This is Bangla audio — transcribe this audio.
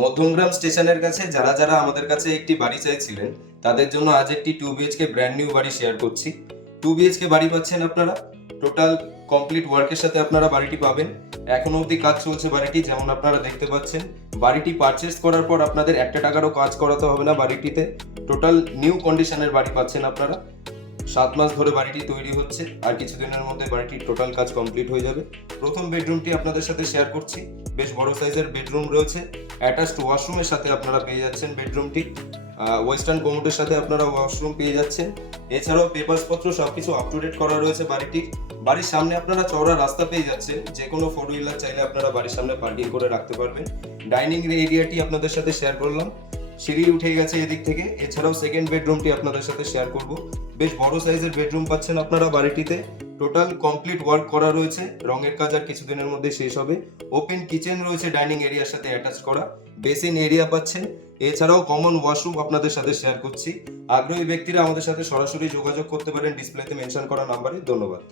মধ্যমগ্রাম স্টেশনের কাছে যারা যারা আমাদের কাছে একটি বাড়ি চাইছিলেন তাদের জন্য আজ একটি 2 BHK ব্র্যান্ড নিউ বাড়ি শেয়ার করছি। 2 BHK বাড়ি পাচ্ছেন আপনারা, টোটাল কমপ্লিট ওয়ার্কের সাথে আপনারা বাড়িটি পাবেন। এখনো অবধি কাজ চলছে বাড়িটি, যেমন আপনারা দেখতে পাচ্ছেন। বাড়িটি পারচেস করার পর আপনাদের একটা টাকারও কাজ করাতে হবে না বাড়িটিতে। টোটাল নিউ কন্ডিশনের বাড়ি পাচ্ছেন আপনারা। 7 মাস ধরে বাড়িটি তৈরি হচ্ছে, আর কিছুদিনের মধ্যে বাড়িটির টোটাল কাজ কমপ্লিট হয়ে যাবে। প্রথম বেডরুমটি আপনাদের সাথে শেয়ার করছি। বেশ বড় সাইজের বেডরুম রয়েছে, অ্যাটাচড ওয়াশরুমের সাথে আপনারা পেয়ে যাচ্ছেন বেডরুমটি। ওয়েস্টার্ন কমোডের সাথে আপনারা ওয়াশরুম পেয়ে যাচ্ছেন। এছাড়াও পেপারস পত্র সবকিছু আপ টু ডেট করা রয়েছে বাড়িটির। বাড়ির সামনে আপনারা চওড়া রাস্তা পেয়ে যাচ্ছেন, যে কোনো 4 হুইলার চাইলে আপনারা বাড়ির সামনে পার্কিং করে রাখতে পারবেন। ডাইনিং এরিয়াটি আপনাদের সাথে শেয়ার করলাম, সিঁড়ি উঠে গেছে এদিক থেকে। এছাড়াও সেকেন্ড বেডরুমটি আপনাদের সাথে শেয়ার করব। বেশ বড় সাইজের বেডরুম পাচ্ছেন আপনারা বাড়িটিতে। টোটাল কমপ্লিট ওয়ার্ক করা রয়েছে, রঙের কাজ আর কিছুদিনের মধ্যে শেষ হবে। ওপেন কিচেন রয়েছে ডাইনিং এরিয়ার সাথে অ্যাটাচ করা, বেসিন এরিয়া পাচ্ছেন। এছাড়াও কমন ওয়াশরুম আপনাদের সাথে শেয়ার করছি। আগ্রহী ব্যক্তিরা আমাদের সাথে সরাসরি যোগাযোগ করতে পারেন ডিসপ্লেতে মেনশন করা নাম্বারে। ধন্যবাদ।